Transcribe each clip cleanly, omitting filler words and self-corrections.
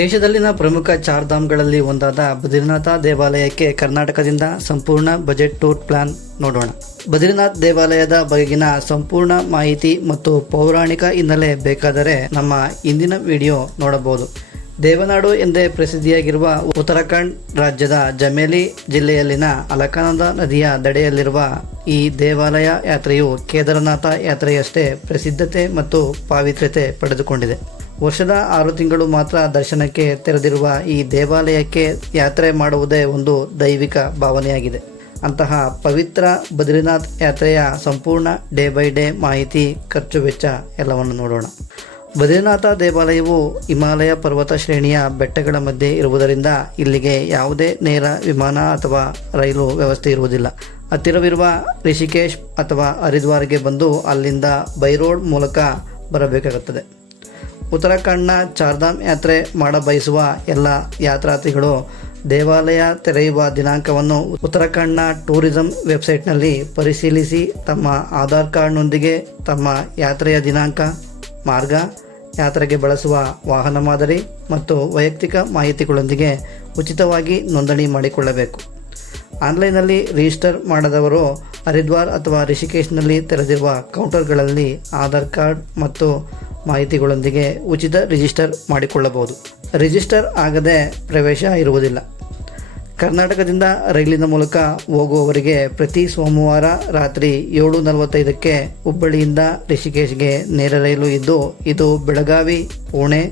ದೇಶದಲ್ಲಿನ ಪ್ರಮುಖ ಚಾರ್ಧಾಮ್ಗಳಲ್ಲಿ ಒಂದಾದ ಬದ್ರಿನಾಥ ದೇವಾಲಯಕ್ಕೆ ಕರ್ನಾಟಕದಿಂದ ಸಂಪೂರ್ಣ ಬಜೆಟ್ ಟೂರ್ ಪ್ಲಾನ್ ನೋಡೋಣ. ಬದ್ರಿನಾಥ್ ದೇವಾಲಯದ ಬಗೆಗಿನ ಸಂಪೂರ್ಣ ಮಾಹಿತಿ ಮತ್ತು ಪೌರಾಣಿಕ ಹಿನ್ನೆಲೆ ಬೇಕಾದರೆ ನಮ್ಮ ಇಂದಿನ ವಿಡಿಯೋ ನೋಡಬಹುದು. ದೇವನಾಡು ಎಂದೇ ಪ್ರಸಿದ್ಧಿಯಾಗಿರುವ ಉತ್ತರಾಖಂಡ್ ರಾಜ್ಯದ ಜಮೇಲಿ ಜಿಲ್ಲೆಯಲ್ಲಿನ ಅಲಕಾನಂದ ನದಿಯ ದಡೆಯಲ್ಲಿರುವ ಈ ದೇವಾಲಯ ಯಾತ್ರೆಯು ಕೇದಾರನಾಥ ಯಾತ್ರೆಯಷ್ಟೇ ಪ್ರಸಿದ್ಧತೆ ಮತ್ತು ಪಾವಿತ್ರ್ಯತೆ ಪಡೆದುಕೊಂಡಿದೆ. ವರ್ಷದ 6 ತಿಂಗಳು ಮಾತ್ರ ದರ್ಶನಕ್ಕೆ ತೆರೆದಿರುವ ಈ ದೇವಾಲಯಕ್ಕೆ ಯಾತ್ರೆ ಮಾಡುವುದೇ ಒಂದು ದೈವಿಕ ಭಾವನೆಯಾಗಿದೆ. ಅಂತಹ ಪವಿತ್ರ ಬದ್ರಿನಾಥ್ ಯಾತ್ರೆಯ ಸಂಪೂರ್ಣ ಡೇ ಬೈ ಡೇ ಮಾಹಿತಿ, ಖರ್ಚು ವೆಚ್ಚ ಎಲ್ಲವನ್ನು ನೋಡೋಣ. ಬದ್ರಿನಾಥ ದೇವಾಲಯವು ಹಿಮಾಲಯ ಪರ್ವತ ಶ್ರೇಣಿಯ ಬೆಟ್ಟಗಳ ಮಧ್ಯೆ ಇರುವುದರಿಂದ ಇಲ್ಲಿಗೆ ಯಾವುದೇ ನೇರ ವಿಮಾನ ಅಥವಾ ರೈಲು ವ್ಯವಸ್ಥೆ ಇರುವುದಿಲ್ಲ. ಹತ್ತಿರವಿರುವ ರಿಷಿಕೇಶ್ ಅಥವಾ ಹರಿದ್ವಾರ್ಗೆ ಬಂದು ಅಲ್ಲಿಂದ ಬೈ ರೋಡ್ ಮೂಲಕ ಬರಬೇಕಾಗುತ್ತದೆ. ಉತ್ತರಾಖಂಡ್ನ ಚಾರ್ಧಾಮ್ ಯಾತ್ರೆ ಮಾಡಬಯಸುವ ಎಲ್ಲ ಯಾತ್ರಾರ್ಥಿಗಳು ದೇವಾಲಯ ತೆರೆಯುವ ದಿನಾಂಕವನ್ನು ಉತ್ತರಾಖಂಡ್ನ ಟೂರಿಸಂ ವೆಬ್ಸೈಟ್ನಲ್ಲಿ ಪರಿಶೀಲಿಸಿ ತಮ್ಮ ಆಧಾರ್ ಕಾರ್ಡ್ನೊಂದಿಗೆ ತಮ್ಮ ಯಾತ್ರೆಯ ದಿನಾಂಕ, ಮಾರ್ಗ, ಯಾತ್ರೆಗೆ ಬಳಸುವ ವಾಹನ ಮಾದರಿ ಮತ್ತು ವೈಯಕ್ತಿಕ ಮಾಹಿತಿಗಳೊಂದಿಗೆ ಉಚಿತವಾಗಿ ನೋಂದಣಿ ಮಾಡಿಕೊಳ್ಳಬೇಕು. ಆನ್ಲೈನ್ನಲ್ಲಿ ರಿಜಿಸ್ಟರ್ ಮಾಡದವರು ಹರಿದ್ವಾರ್ ಅಥವಾ ರಿಷಿಕೇಶ್ನಲ್ಲಿ ತೆರೆದಿರುವ ಕೌಂಟರ್ಗಳಲ್ಲಿ ಆಧಾರ್ ಕಾರ್ಡ್ ಮತ್ತು ಮಾಹಿತಿಗಳೊಂದಿಗೆ ಉಚಿತ ರಿಜಿಸ್ಟರ್ ಮಾಡಿಕೊಳ್ಳಬಹುದು. ರಿಜಿಸ್ಟರ್ ಆಗದೆ ಪ್ರವೇಶ ಇರುವುದಿಲ್ಲ. ಕರ್ನಾಟಕದಿಂದ ರೈಲಿನ ಮೂಲಕ ಹೋಗುವವರಿಗೆ ಪ್ರತಿ ಸೋಮವಾರ ರಾತ್ರಿ 7:45ಕ್ಕೆ ಹುಬ್ಬಳ್ಳಿಯಿಂದ ರಿಷಿಕೇಶ್ಗೆ ನೇರ ರೈಲು ಇದ್ದು, ಇದು ಬೆಳಗಾವಿ, ಪುಣೆ,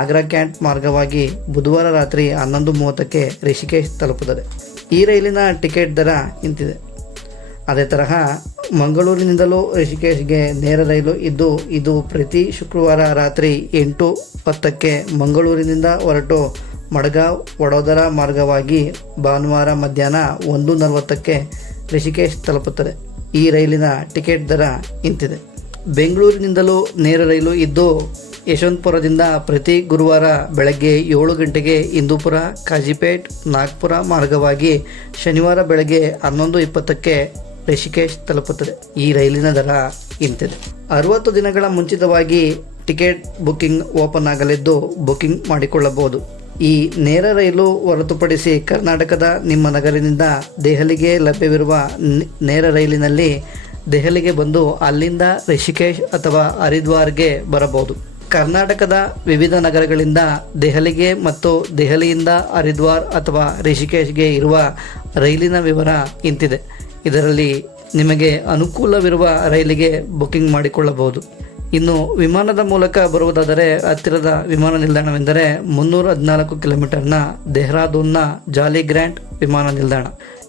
ಆಗ್ರಾ ಕ್ಯಾಂಟ್ ಮಾರ್ಗವಾಗಿ ಬುಧವಾರ ರಾತ್ರಿ 11:30ಕ್ಕೆ ರಿಷಿಕೇಶ್ ತಲುಪುತ್ತದೆ. ಈ ರೈಲಿನ ಟಿಕೆಟ್ ದರ ಇಂತಿದೆ. ಅದೇ ತರಹ ಮಂಗಳೂರಿನಿಂದಲೂ ರಿಷಿಕೇಶ್ಗೆ ನೇರ ರೈಲು ಇದ್ದು, ಇದು ಪ್ರತಿ ಶುಕ್ರವಾರ ರಾತ್ರಿ 8:10ಕ್ಕೆ ಮಂಗಳೂರಿನಿಂದ ಹೊರಟು ಮಡ್ಗಾಂವ್, ವಡೋದರ ಮಾರ್ಗವಾಗಿ ಭಾನುವಾರ ಮಧ್ಯಾಹ್ನ 1:40ಕ್ಕೆ ರಿಷಿಕೇಶ್ ತಲುಪುತ್ತದೆ. ಈ ರೈಲಿನ ಟಿಕೆಟ್ ದರ ಇಂತಿದೆ. ಬೆಂಗಳೂರಿನಿಂದಲೂ ನೇರ ರೈಲು ಇದ್ದು, ಯಶವಂತಪುರದಿಂದ ಪ್ರತಿ ಗುರುವಾರ ಬೆಳಗ್ಗೆ 7 ಗಂಟೆಗೆ ಹಿಂದೂಪುರ, ಕಾಜಿಪೇಟ್, ನಾಗ್ಪುರ ಮಾರ್ಗವಾಗಿ ಶನಿವಾರ ಬೆಳಗ್ಗೆ 11:20ಕ್ಕೆ ರಿಷಿಕೇಶ್ ತಲುಪುತ್ತದೆ. ಈ ರೈಲಿನ ದರ ಇಂತಿದೆ. 60 ದಿನಗಳ ಮುಂಚಿತವಾಗಿ ಟಿಕೆಟ್ ಬುಕಿಂಗ್ ಓಪನ್ ಆಗಲಿದ್ದು ಬುಕಿಂಗ್ ಮಾಡಿಕೊಳ್ಳಬಹುದು. ಈ ನೇರ ರೈಲು ಹೊರತುಪಡಿಸಿ ಕರ್ನಾಟಕದ ನಿಮ್ಮ ನಗರದಿಂದ ದೆಹಲಿಗೆ ಲಭ್ಯವಿರುವ ನೇರ ರೈಲಿನಲ್ಲಿ ದೆಹಲಿಗೆ ಬಂದು ಅಲ್ಲಿಂದ ರಿಷಿಕೇಶ್ ಅಥವಾ ಹರಿದ್ವಾರ್ಗೆ ಬರಬಹುದು. ಕರ್ನಾಟಕದ ವಿವಿಧ ನಗರಗಳಿಂದ ದೆಹಲಿಗೆ ಮತ್ತು ದೆಹಲಿಯಿಂದ ಹರಿದ್ವಾರ್ ಅಥವಾ ರಿಷಿಕೇಶ್ಗೆ ಇರುವ ರೈಲಿನ ವಿವರ ಇಂತಿದೆ. ಇದರಲ್ಲಿ ನಿಮಗೆ ಅನುಕೂಲವಿರುವ ರೈಲಿಗೆ ಬುಕಿಂಗ್ ಮಾಡಿಕೊಳ್ಳಬಹುದು. ಇನ್ನು ವಿಮಾನದ ಮೂಲಕ ಬರುವುದಾದರೆ ಹತ್ತಿರದ ವಿಮಾನ ನಿಲ್ದಾಣವೆಂದರೆ 314 ಕಿಲೋಮೀಟರ್ನ ಡೆಹ್ರಾಡೂನ್ನ ಜಾಲಿ ಗ್ರ್ಯಾಂಟ್ ವಿಮಾನ ನಿಲ್ದಾಣ.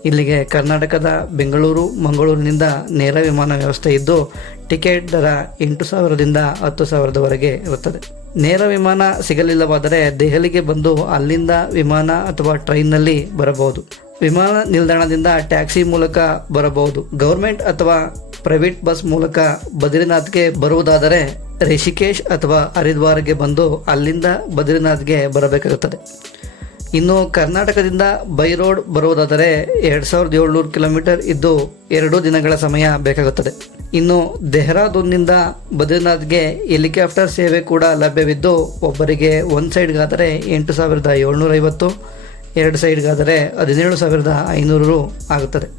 ಇಲ್ಲಿಗೆ ಕರ್ನಾಟಕದ ಬೆಂಗಳೂರು, ಮಂಗಳೂರಿನಿಂದ ನೇರ ವಿಮಾನ ವ್ಯವಸ್ಥೆ ಇದ್ದು, ಟಿಕೆಟ್ ದರ 8,000ದಿಂದ 10,000ದವರೆಗೆ ಇರುತ್ತದೆ. ನೇರ ವಿಮಾನ ಸಿಗಲಿಲ್ಲವಾದರೆ ದೆಹಲಿಗೆ ಬಂದು ಅಲ್ಲಿಂದ ವಿಮಾನ ಅಥವಾ ಟ್ರೈನ್ನಲ್ಲಿ ಬರಬಹುದು. ವಿಮಾನ ನಿಲ್ದಾಣದಿಂದ ಟ್ಯಾಕ್ಸಿ ಮೂಲಕ ಬರಬಹುದು. ಗೌರ್ಮೆಂಟ್ ಅಥವಾ ಪ್ರೈವೇಟ್ ಬಸ್ ಮೂಲಕ ಬದ್ರಿನಾಥ್ಗೆ ಬರುವುದಾದರೆ ರಿಷಿಕೇಶ್ ಅಥವಾ ಹರಿದ್ವಾರ್ಗೆ ಬಂದು ಅಲ್ಲಿಂದ ಬದ್ರಿನಾಥ್ಗೆ ಬರಬೇಕಾಗುತ್ತದೆ. ಇನ್ನು ಕರ್ನಾಟಕದಿಂದ ಬೈ ರೋಡ್ ಬರುವುದಾದರೆ 2,700 ಕಿಲೋಮೀಟರ್ ಇದ್ದು 2 ದಿನಗಳ ಸಮಯ ಬೇಕಾಗುತ್ತದೆ. ಇನ್ನು ಡೆಹ್ರಾಡೂನ್ನಿಂದ ಬದ್ರಿನಾಥ್ಗೆ ಹೆಲಿಕಾಪ್ಟರ್ ಸೇವೆ ಕೂಡ ಲಭ್ಯವಿದ್ದು, ಒಬ್ಬರಿಗೆ ಒಂದು ಸೈಡ್ಗಾದರೆ 8,750, 2 ಸೈಡ್ಗಾದರೆ 17,500 ಆಗುತ್ತದೆ.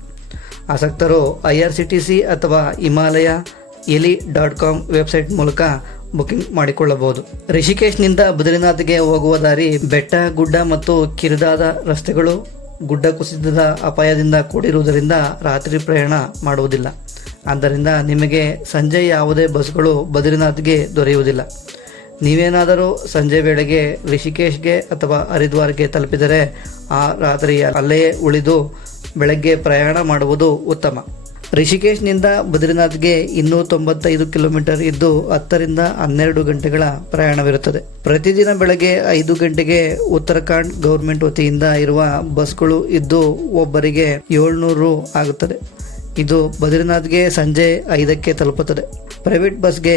ಆಸಕ್ತರು IRCTC ಅಥವಾ ಹಿಮಾಲಯ ಎಲಿ.com ವೆಬ್ಸೈಟ್ ಮೂಲಕ ಬುಕಿಂಗ್ ಮಾಡಿಕೊಳ್ಳಬಹುದು. ರಿಷಿಕೇಶ್ನಿಂದ ಬದ್ರಿನಾಥ್ಗೆ ಹೋಗುವ ದಾರಿ ಬೆಟ್ಟ, ಗುಡ್ಡ ಮತ್ತು ಕಿರಿದಾದ ರಸ್ತೆಗಳು, ಗುಡ್ಡ ಕುಸಿತದ ಅಪಾಯದಿಂದ ಕೂಡಿರುವುದರಿಂದ ರಾತ್ರಿ ಪ್ರಯಾಣ ಮಾಡುವುದಿಲ್ಲ. ಆದ್ದರಿಂದ ನಿಮಗೆ ಸಂಜೆ ಯಾವುದೇ ಬಸ್ಗಳು ಬದ್ರಿನಾಥ್ಗೆ ದೊರೆಯುವುದಿಲ್ಲ. ನೀವೇನಾದರೂ ಸಂಜೆ ವೇಳೆಗೆ ರಿಷಿಕೇಶ್ಗೆ ಅಥವಾ ಹರಿದ್ವಾರ್ಗೆ ತಲುಪಿದರೆ ಆ ರಾತ್ರಿ ಅಲ್ಲೇ ಉಳಿದು ಬೆಳಗ್ಗೆ ಪ್ರಯಾಣ ಮಾಡುವುದು ಉತ್ತಮ. ರಿಷಿಕೇಶ್ನಿಂದ ಬದ್ರಿನಾಥ್ಗೆ 295 ಕಿಲೋಮೀಟರ್ ಇದ್ದು 10ರಿಂದ 12 ಗಂಟೆಗಳ ಪ್ರಯಾಣವಿರುತ್ತದೆ. ಪ್ರತಿದಿನ ಬೆಳಗ್ಗೆ 5 ಗಂಟೆಗೆ ಉತ್ತರಾಖಂಡ್ ಗೌರ್ಮೆಂಟ್ ವತಿಯಿಂದ ಇರುವ ಬಸ್ಗಳು ಇದ್ದು ಒಬ್ಬರಿಗೆ 700 ಆಗುತ್ತದೆ. ಇದು ಬದ್ರಿನಾಥ್ಗೆ ಸಂಜೆ 5ಕ್ಕೆ ತಲುಪುತ್ತದೆ. ಪ್ರೈವೇಟ್ ಬಸ್ಗೆ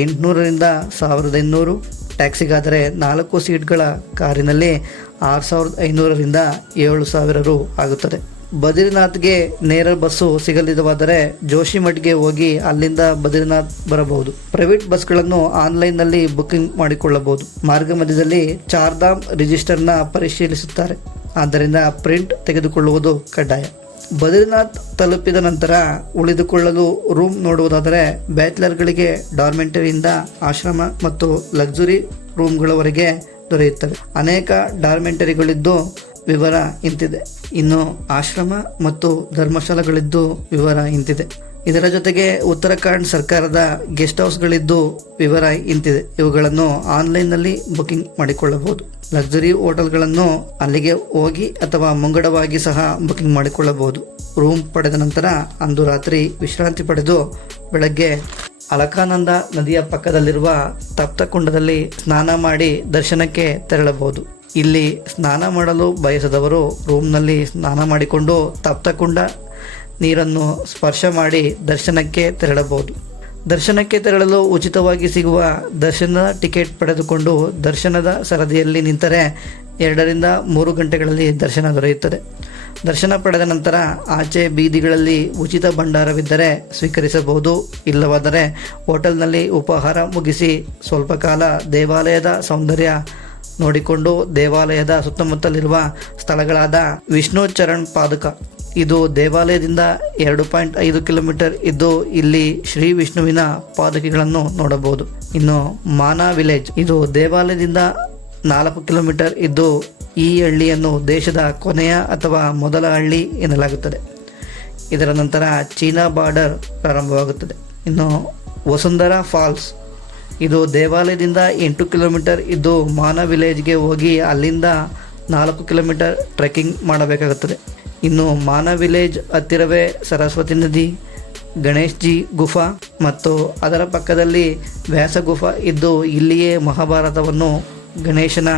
800ರಿಂದ 1,800, ಟ್ಯಾಕ್ಸಿಗಾದರೆ 4 ಸೀಟ್ಗಳ ಕಾರಿನಲ್ಲಿ 6,500ರಿಂದ 7,000 ಆಗುತ್ತದೆ. ಬದ್ರಿನಾಥ್ಗೆ ನೇರ ಬಸ್ಸು ಸಿಗಲಿಲ್ಲವಾದರೆ ಜೋಶಿಮಠ್ಗೆ ಹೋಗಿ ಅಲ್ಲಿಂದ ಬದ್ರಿನಾಥ್ ಬರಬಹುದು. ಪ್ರೈವೇಟ್ ಬಸ್ಗಳನ್ನು ಆನ್ಲೈನ್ನಲ್ಲಿ ಬುಕಿಂಗ್ ಮಾಡಿಕೊಳ್ಳಬಹುದು. ಮಾರ್ಗ ಮಧ್ಯದಲ್ಲಿ ಚಾರ್ಧಾಮ್ ರಿಜಿಸ್ಟರ್ನ ಪರಿಶೀಲಿಸುತ್ತಾರೆ, ಆದ್ದರಿಂದ ಪ್ರಿಂಟ್ ತೆಗೆದುಕೊಳ್ಳುವುದು ಕಡ್ಡಾಯ. ಬದ್ರಿನಾಥ್ ತಲುಪಿದ ನಂತರ ಉಳಿದುಕೊಳ್ಳಲು ರೂಮ್ ನೋಡುವುದಾದರೆ ಬ್ಯಾಚುಲರ್ಗಳಿಗೆ ಡಾರ್ಮೆಂಟರಿಯಿಂದ ಆಶ್ರಮ ಮತ್ತು ಲಕ್ಸುರಿ ರೂಮ್ಗಳವರೆಗೆ ದೊರೆಯುತ್ತವೆ. ಅನೇಕ ಡಾರ್ಮೆಂಟರಿಗಳಿದ್ದು ವಿವರ ಇಂತಿದೆ. ಇನ್ನು ಆಶ್ರಮ ಮತ್ತು ಧರ್ಮಶಾಲೆಗಳಿದ್ದು ವಿವರ ಇಂತಿದೆ. ಇದರ ಜೊತೆಗೆ ಉತ್ತರಾಖಂಡ್ ಸರ್ಕಾರದ ಗೆಸ್ಟ್ ಹೌಸ್ಗಳಿದ್ದು ವಿವರ ಇಂತಿದೆ. ಇವುಗಳನ್ನು ಆನ್ಲೈನ್ನಲ್ಲಿ ಬುಕಿಂಗ್ ಮಾಡಿಕೊಳ್ಳಬಹುದು. ಲಕ್ಸುರಿ ಹೋಟೆಲ್ಗಳನ್ನು ಅಲ್ಲಿಗೆ ಹೋಗಿ ಅಥವಾ ಮುಂಗಡವಾಗಿ ಸಹ ಬುಕಿಂಗ್ ಮಾಡಿಕೊಳ್ಳಬಹುದು. ರೂಮ್ ಪಡೆದ ನಂತರ ಅಂದು ರಾತ್ರಿ ವಿಶ್ರಾಂತಿ ಪಡೆದು ಬೆಳಗ್ಗೆ ಅಲಕಾನಂದ ನದಿಯ ಪಕ್ಕದಲ್ಲಿರುವ ತಪ್ತಕುಂಡದಲ್ಲಿ ಸ್ನಾನ ಮಾಡಿ ದರ್ಶನಕ್ಕೆ ತೆರಳಬಹುದು. ಇಲ್ಲಿ ಸ್ನಾನ ಮಾಡಲು ಬಯಸದವರು ರೂಮ್ನಲ್ಲಿ ಸ್ನಾನ ಮಾಡಿಕೊಂಡು ತಪ್ತಕುಂಡ ನೀರನ್ನು ಸ್ಪರ್ಶ ಮಾಡಿ ದರ್ಶನಕ್ಕೆ ತೆರಳಬಹುದು. ದರ್ಶನಕ್ಕೆ ತೆರಳಲು ಉಚಿತವಾಗಿ ಸಿಗುವ ದರ್ಶನದ ಟಿಕೆಟ್ ಪಡೆದುಕೊಂಡು ದರ್ಶನದ ಸರದಿಯಲ್ಲಿ ನಿಂತರೆ 2 ರಿಂದ 3 ಗಂಟೆಗಳಲ್ಲಿ ದರ್ಶನ ದೊರೆಯುತ್ತದೆ. ದರ್ಶನ ಪಡೆದ ನಂತರ ಆಚೆ ಬೀದಿಗಳಲ್ಲಿ ಉಚಿತ ಭಂಡಾರವಿದ್ದರೆ ಸ್ವೀಕರಿಸಬಹುದು. ಇಲ್ಲವಾದರೆ ಹೋಟೆಲ್ನಲ್ಲಿ ಉಪಹಾರ ಮುಗಿಸಿ ಸ್ವಲ್ಪ ಕಾಲ ದೇವಾಲಯದ ಸೌಂದರ್ಯ ನೋಡಿಕೊಂಡು ದೇವಾಲಯದ ಸುತ್ತಮುತ್ತಲಿರುವ ಸ್ಥಳಗಳಾದ ವಿಷ್ಣು ಚರಣ್ ಪಾದುಕ, ಇದು ದೇವಾಲಯದಿಂದ 2.5 ಕಿಲೋಮೀಟರ್ ಇದ್ದು ಇಲ್ಲಿ ಶ್ರೀ ವಿಷ್ಣುವಿನ ಪಾದುಕೆಗಳನ್ನು ನೋಡಬಹುದು. ಇನ್ನು ಮಾನಾ ವಿಲೇಜ್, ಇದು ದೇವಾಲಯದಿಂದ 4 ಕಿಲೋಮೀಟರ್ ಇದ್ದು ಈ ಹಳ್ಳಿಯನ್ನು ದೇಶದ ಕೊನೆಯ ಅಥವಾ ಮೊದಲ ಹಳ್ಳಿ ಎನ್ನಲಾಗುತ್ತದೆ. ಇದರ ನಂತರ ಚೀನಾ ಬಾರ್ಡರ್ ಪ್ರಾರಂಭವಾಗುತ್ತದೆ. ಇನ್ನು ವಸುಂಧರಾ ಫಾಲ್ಸ್, ಇದು ದೇವಾಲಯದಿಂದ 8 ಕಿಲೋಮೀಟರ್ ಇದ್ದು ಮಾನಾ ವಿಲೇಜ್ಗೆ ಹೋಗಿ ಅಲ್ಲಿಂದ 4 ಕಿಲೋಮೀಟರ್ ಟ್ರೆಕ್ಕಿಂಗ್ ಮಾಡಬೇಕಾಗುತ್ತದೆ. ಇನ್ನು ಮಾನಾ ವಿಲೇಜ್ ಹತ್ತಿರವೇ ಸರಸ್ವತಿ ನದಿ, ಗಣೇಶ್ ಜಿ ಗುಫಾ ಮತ್ತು ಅದರ ಪಕ್ಕದಲ್ಲಿ ವ್ಯಾಸ ಗುಫಾ ಇದ್ದು ಇಲ್ಲಿಯೇ ಮಹಾಭಾರತವನ್ನು ಗಣೇಶನ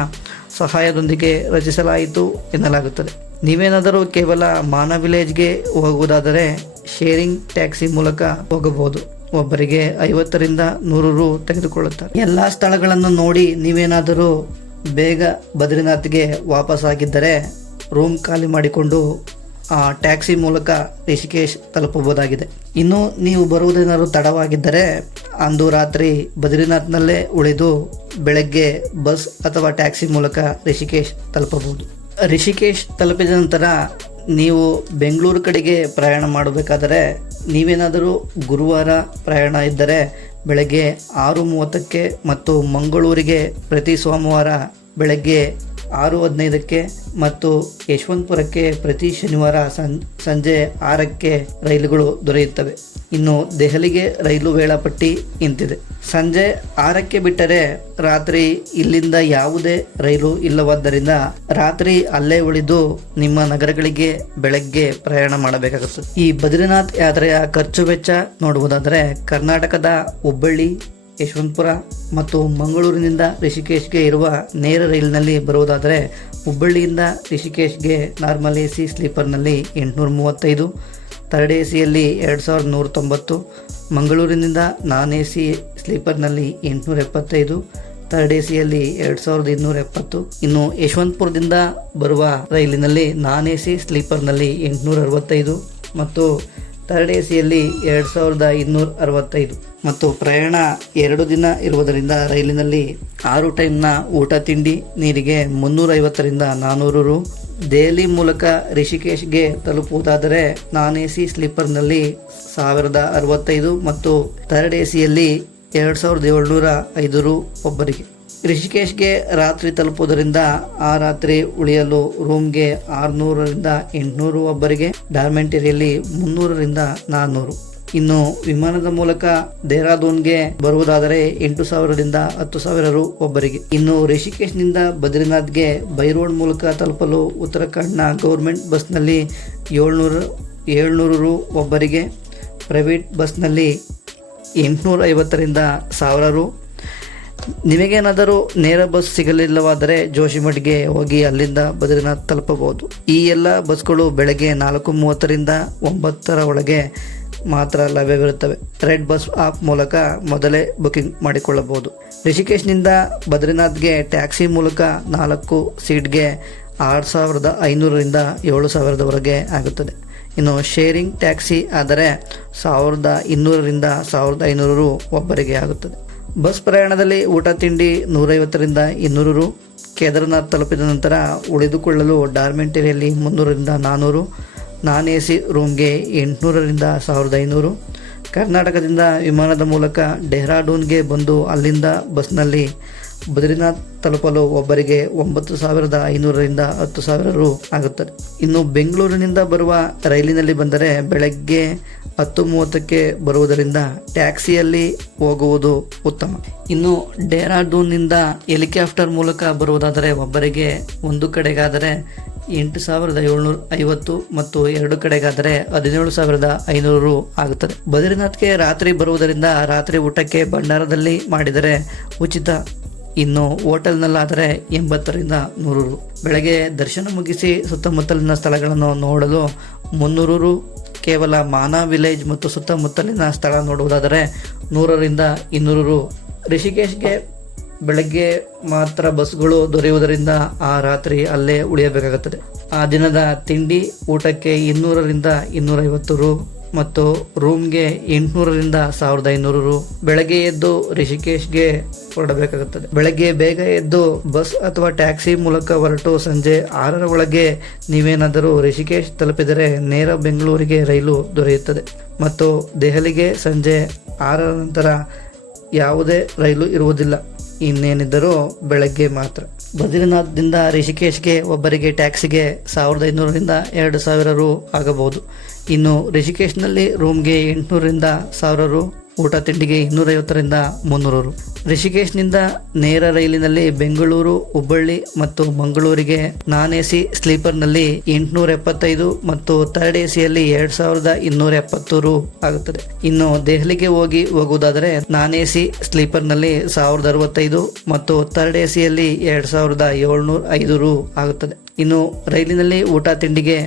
ಸಹಾಯದೊಂದಿಗೆ ರಚಿಸಲಾಯಿತು ಎನ್ನಲಾಗುತ್ತದೆ. ನೀವೇನಾದರೂ ಕೇವಲ ಮಾನಾ ವಿಲೇಜ್ಗೆ ಹೋಗುವುದಾದರೆ ಶೇರಿಂಗ್ ಟ್ಯಾಕ್ಸಿ ಮೂಲಕ ಹೋಗಬಹುದು. ಒಬ್ಬರಿಗೆ 50 ರಿಂದ 100 ರು ತೆಗೆದುಕೊಳ್ಳುತ್ತಾರೆ. ಎಲ್ಲ ಸ್ಥಳಗಳನ್ನು ನೋಡಿ ನೀವೇನಾದರೂ ಬೇಗ ಬದ್ರಿನಾಥ್ಗೆ ವಾಪಸ್ಸಾಗಿದ್ದರೆ ರೂಮ್ ಖಾಲಿ ಮಾಡಿಕೊಂಡು ಟ್ಯಾಕ್ಸಿ ಮೂಲಕ ರಿಷಿಕೇಶ್ ತಲುಪಬಹುದಾಗಿದೆ. ಇನ್ನು ನೀವು ಬರುವುದೇನಾದರೂ ತಡವಾಗಿದ್ದರೆ ಅಂದು ರಾತ್ರಿ ಬದ್ರಿನಾಥ್ನಲ್ಲೇ ಉಳಿದು ಬೆಳಗ್ಗೆ ಬಸ್ ಅಥವಾ ಟ್ಯಾಕ್ಸಿ ಮೂಲಕ ರಿಷಿಕೇಶ್ ತಲುಪಬಹುದು. ರಿಷಿಕೇಶ್ ತಲುಪಿದ ನಂತರ ನೀವು ಬೆಂಗಳೂರು ಕಡೆಗೆ ಪ್ರಯಾಣ ಮಾಡಬೇಕಾದರೆ ನೀವೇನಾದರೂ ಗುರುವಾರ ಪ್ರಯಾಣ ಇದ್ದರೆ ಬೆಳಗ್ಗೆ 6:30ಕ್ಕೆ ಮತ್ತು ಮಂಗಳೂರಿಗೆ ಪ್ರತಿ ಸೋಮವಾರ ಬೆಳಗ್ಗೆ 6:15ಕ್ಕೆ ಮತ್ತು ಯಶವಂತಪುರಕ್ಕೆ ಪ್ರತಿ ಶನಿವಾರ ಸಂಜೆ 6ಕ್ಕೆ ರೈಲುಗಳು ದೊರೆಯುತ್ತವೆ. ಇನ್ನು ದೆಹಲಿಗೆ ರೈಲು ವೇಳಾಪಟ್ಟಿ ಇಂತಿದೆ. ಸಂಜೆ 6ಕ್ಕೆ ಬಿಟ್ಟರೆ ರಾತ್ರಿ ಇಲ್ಲಿಂದ ಯಾವುದೇ ರೈಲು ಇಲ್ಲವಾದ್ದರಿಂದ ರಾತ್ರಿ ಅಲ್ಲೇ ಉಳಿದು ನಿಮ್ಮ ನಗರಗಳಿಗೆ ಬೆಳಗ್ಗೆ ಪ್ರಯಾಣ ಮಾಡಬೇಕಾಗುತ್ತದೆ. ಈ ಬದ್ರಿನಾಥ್ ಯಾತ್ರೆಯ ಖರ್ಚು ವೆಚ್ಚ ನೋಡುವುದಾದರೆ ಕರ್ನಾಟಕದ ಹುಬ್ಬಳ್ಳಿ, ಯಶವಂತಪುರ ಮತ್ತು ಮಂಗಳೂರಿನಿಂದ ರಿಷಿಕೇಶ್ಗೆ ಇರುವ ನೇರ ರೈಲಿನಲ್ಲಿ ಬರುವುದಾದರೆ ಹುಬ್ಬಳ್ಳಿಯಿಂದ ರಿಷಿಕೇಶ್ಗೆ ನಾರ್ಮಲ್ AC ಸ್ಲೀಪರ್ನಲ್ಲಿ 835, ಥರ್ಡ್ ACಯಲ್ಲಿ 2190, ಮಂಗಳೂರಿನಿಂದ ನಾನ್ AC ಸ್ಲೀಪರ್ನಲ್ಲಿ 875, ಥರ್ಡ್ ACಯಲ್ಲಿ 2270. ಇನ್ನು ಯಶವಂತಪುರದಿಂದ ಬರುವ ರೈಲಿನಲ್ಲಿ ನಾನ್ AC ಸ್ಲೀಪರ್ನಲ್ಲಿ 865 ಮತ್ತು ಥರ್ಡ್ ACಯಲ್ಲಿ 2265 ಮತ್ತು ಪ್ರಯಾಣ 2 ದಿನ ಇರುವುದರಿಂದ ರೈಲಿನಲ್ಲಿ 6 ಟೈಮ್ನ ಊಟ ತಿಂಡಿ ನೀರಿಗೆ 350 ರಿಂದ 400 ರು. ದೆಹಲಿ ಮೂಲಕ ರಿಷಿಕೇಶ್ಗೆ ತಲುಪುವುದಾದರೆ ನಾನ್ AC ಸ್ಲೀಪರ್ನಲ್ಲಿ 1065 ಮತ್ತು ಥರ್ಡ್ ACಯಲ್ಲಿ 2705 ರು ಒಬ್ಬರಿಗೆ. ರಿಷಿಕೇಶ್ಗೆ ರಾತ್ರಿ ತಲುಪುವುದರಿಂದ ಆ ರಾತ್ರಿ ಉಳಿಯಲು ರೂಮ್ಗೆ 600 ರಿಂದ 800 ಒಬ್ಬರಿಗೆ, ಡಾರ್ಮೆಂಟರಿಯಲ್ಲಿ 300 ರಿಂದ 400. ಇನ್ನು ವಿಮಾನದ ಮೂಲಕ ದೇಹರಾದೂನ್ಗೆ ಬರುವುದಾದರೆ 8000 ರಿಂದ 10,000 ರು ಒಬ್ಬರಿಗೆ. ಇನ್ನು ರಿಷಿಕೇಶ್ನಿಂದ ಬದ್ರಿನಾಥ್ಗೆ ಬೈ ರೋಡ್ ಮೂಲಕ ತಲುಪಲು ಉತ್ತರಾಖಂಡ್ನ ಗೌರ್ಮೆಂಟ್ ಬಸ್ನಲ್ಲಿ 700 ರು ಒಬ್ಬರಿಗೆ, ಪ್ರೈವೇಟ್ ಬಸ್ನಲ್ಲಿ 850 ರಿಂದ 1000 ರು. ನಿಮಗೇನಾದರೂ ನೇರ ಬಸ್ ಸಿಗಲಿಲ್ಲವಾದರೆ ಜೋಶಿಮಠ್ಗೆ ಹೋಗಿ ಅಲ್ಲಿಂದ ಬದ್ರಿನಾಥ್ ತಲುಪಬಹುದು. ಈ ಎಲ್ಲ ಬಸ್ಗಳು ಬೆಳಗ್ಗೆ 4:30 ರಿಂದ 9 ಒಳಗೆ ಮಾತ್ರ ಲಭ್ಯವಿರುತ್ತವೆ. ರೆಡ್ ಬಸ್ ಆಪ್ ಮೂಲಕ ಮೊದಲೇ ಬುಕಿಂಗ್ ಮಾಡಿಕೊಳ್ಳಬಹುದು. ರಿಷಿಕೇಶ್ನಿಂದ ಬದ್ರಿನಾಥ್ಗೆ ಟ್ಯಾಕ್ಸಿ ಮೂಲಕ 4 ಸೀಟ್ಗೆ 6,500ರಿಂದ 7,000ವರೆಗೆ ಆಗುತ್ತದೆ. ಇನ್ನು ಶೇರಿಂಗ್ ಟ್ಯಾಕ್ಸಿ ಆದರೆ 1,200ರಿಂದ 1,500 ರು ಒಬ್ಬರಿಗೆ ಆಗುತ್ತದೆ. ಬಸ್ ಪ್ರಯಾಣದಲ್ಲಿ ಊಟ ತಿಂಡಿ 150ರಿಂದ 200 ರು. ಕೇದಾರ್ನಾಥ್ ತಲುಪಿದ ನಂತರ ಉಳಿದುಕೊಳ್ಳಲು ಡಾರ್ಮೆಂಟರಿಯಲ್ಲಿ 300ರಿಂದ 400, ನಾನ್ ಎ ಸಿ ರೂಮ್ಗೆ 800ರಿಂದ 1,500. ಕರ್ನಾಟಕದಿಂದ ವಿಮಾನದ ಮೂಲಕ ಡೆಹ್ರಾಡೂನ್ಗೆ ಬಂದು ಅಲ್ಲಿಂದ ಬಸ್ನಲ್ಲಿ ಬದ್ರಿನಾಥ್ ತಲುಪಲು ಒಬ್ಬರಿಗೆ 9,500ರಿಂದ 10,000 ರು ಆಗುತ್ತದೆ. ಇನ್ನು ಬೆಂಗಳೂರಿನಿಂದ ಬರುವ ರೈಲಿನಲ್ಲಿ ಬಂದರೆ ಬೆಳಗ್ಗೆ 10:30ಕ್ಕೆ ಬರುವುದರಿಂದ ಟ್ಯಾಕ್ಸಿಯಲ್ಲಿ ಹೋಗುವುದು ಉತ್ತಮ. ಇನ್ನು ಡೆಹ್ರಾಡೂನ್ನಿಂದ ಹೆಲಿಕಾಪ್ಟರ್ ಮೂಲಕ ಬರುವುದಾದರೆ ಒಬ್ಬರಿಗೆ ಒಂದು ಕಡೆಗಾದರೆ 8,750 ಮತ್ತು ಎರಡು ಕಡೆಗಾದರೆ 17,500 ರು ಆಗುತ್ತದೆ. ಬದ್ರಿನಾಥ್ಗೆ ರಾತ್ರಿ ಬರುವುದರಿಂದ ರಾತ್ರಿ ಊಟಕ್ಕೆ ಭಂಡಾರದಲ್ಲಿ ಮಾಡಿದರೆ ಉಚಿತ. ಇನ್ನು ಹೋಟೆಲ್ನಲ್ಲಾದರೆ 80ರಿಂದ 100 ರು. ಬೆಳಗ್ಗೆ ದರ್ಶನ ಮುಗಿಸಿ ಸುತ್ತಮುತ್ತಲಿನ ಸ್ಥಳಗಳನ್ನು ನೋಡಲು 300 ರು. ಕೇವಲ ಮಾನಾ ವಿಲೇಜ್ ಮತ್ತು ಸುತ್ತಮುತ್ತಲಿನ ಸ್ಥಳ ನೋಡುವುದಾದರೆ 100ರಿಂದ 200 ರು. ರಿಷಿಕೇಶ್ಗೆ ಬೆಳಗ್ಗೆ ಮಾತ್ರ ಬಸ್ಗಳು ದೊರೆಯುವುದರಿಂದ ಆ ರಾತ್ರಿ ಅಲ್ಲೇ ಉಳಿಯಬೇಕಾಗುತ್ತದೆ. ಆ ದಿನದ ತಿಂಡಿ ಊಟಕ್ಕೆ 200ರಿಂದ 250 ರು ಮತ್ತು ರೂಮ್ಗೆ 800ರಿಂದ 1,500 ರು. ಬೆಳಗ್ಗೆ ಎದ್ದು ರಿಷಿಕೇಶ್ಗೆ ಹೊರಡಬೇಕಾಗುತ್ತದೆ. ಬೆಳಗ್ಗೆ ಬೇಗ ಎದ್ದು ಬಸ್ ಅಥವಾ ಟ್ಯಾಕ್ಸಿ ಮೂಲಕ ಹೊರಟು ಸಂಜೆ 6ರ ಒಳಗೆ ನೀವೇನಾದರೂ ರಿಷಿಕೇಶ್ ತಲುಪಿದರೆ ನೇರ ಬೆಂಗಳೂರಿಗೆ ರೈಲು ದೊರೆಯುತ್ತದೆ ಮತ್ತು ದೆಹಲಿಗೆ ಸಂಜೆ 6ರ ನಂತರ ಯಾವುದೇ ರೈಲು ಇರುವುದಿಲ್ಲ. ಇನ್ನೇನಿದ್ದರೂ ಬೆಳಗ್ಗೆ ಮಾತ್ರ. ಬದ್ರಿನಾಥ್ದಿಂದ ರಿಷಿಕೇಶ್ಗೆ ಒಬ್ಬರಿಗೆ ಟ್ಯಾಕ್ಸಿಗೆ 1,500ರಿಂದ 2,000 ರು ಆಗಬಹುದು. ಇನ್ನು ರಿಷಿಕೇಶ್ನಲ್ಲಿ ರೂಮ್ಗೆ 800ರಿಂದ 1,000 ರು, ಊಟ ತಿಂಡಿಗೆ 250ರಿಂದ 300 ರು. ರಿಷಿಕೇಶ್ನಿಂದ ನೇರ ರೈಲಿನಲ್ಲಿ ಬೆಂಗಳೂರು, ಹುಬ್ಬಳ್ಳಿ ಮತ್ತು ಮಂಗಳೂರಿಗೆ ನಾನ್ ಎ ಸಿ ಸ್ಲೀಪರ್ನಲ್ಲಿ 875 ಮತ್ತು ಥರ್ಡ್ ಎ ಸಿಯಲ್ಲಿ 2,270 ರು ಆಗುತ್ತದೆ. ಇನ್ನು ದೆಹಲಿಗೆ ಹೋಗುವುದಾದರೆ ನಾನ್ ಎ ಸಿ ಸ್ಲೀಪರ್ನಲ್ಲಿ 1,065 ಮತ್ತು ಥರ್ಡ್ ಎ ಸಿಯಲ್ಲಿ 2,705 ರು ಆಗುತ್ತದೆ. ಇನ್ನು ರೈಲಿನಲ್ಲಿ ಊಟ ತಿಂಡಿಗೆ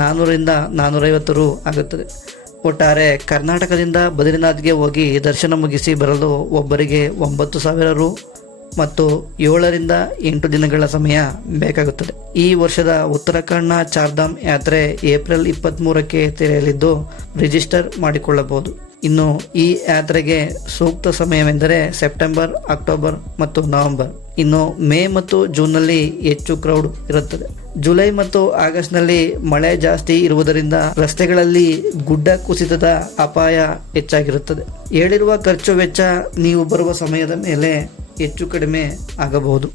400ರಿಂದ 450 ರು ಆಗುತ್ತದೆ. ಒಟ್ಟಾರೆ ಕರ್ನಾಟಕದಿಂದ ಬದ್ರಿನಾಥ್ಗೆ ಹೋಗಿ ದರ್ಶನ ಮುಗಿಸಿ ಬರಲು ಒಬ್ಬರಿಗೆ 9,000 ರು ಮತ್ತು 7ರಿಂದ 8 ದಿನಗಳ ಸಮಯ ಬೇಕಾಗುತ್ತದೆ. ಈ ವರ್ಷದ ಉತ್ತರಾಖಂಡ್ನ ಚಾರ್ಧಾಮ್ ಯಾತ್ರೆ ಏಪ್ರಿಲ್ 23ಕ್ಕೆ ತೆರೆಯಲಿದ್ದು ರಿಜಿಸ್ಟರ್ ಮಾಡಿಕೊಳ್ಳಬಹುದು. ಇನ್ನು ಈ ಯಾತ್ರೆಗೆ ಸೂಕ್ತ ಸಮಯವೆಂದರೆ ಸೆಪ್ಟೆಂಬರ್, ಅಕ್ಟೋಬರ್ ಮತ್ತು ನವೆಂಬರ್. ಇನ್ನು ಮೇ ಮತ್ತು ಜೂನ್ನಲ್ಲಿ ಹೆಚ್ಚು ಕ್ರೌಡ್ ಇರುತ್ತದೆ. ಜುಲೈ ಮತ್ತು ಆಗಸ್ಟ್ನಲ್ಲಿ ಮಳೆ ಜಾಸ್ತಿ ಇರುವುದರಿಂದ ರಸ್ತೆಗಳಲ್ಲಿ ಗುಡ್ಡ ಕುಸಿತದ ಅಪಾಯ ಹೆಚ್ಚಾಗಿರುತ್ತದೆ. ಹೇಳಿರುವ ಖರ್ಚು ವೆಚ್ಚ ನೀವು ಬರುವ ಸಮಯದ ಮೇಲೆ ಹೆಚ್ಚು ಕಡಿಮೆ ಆಗಬಹುದು.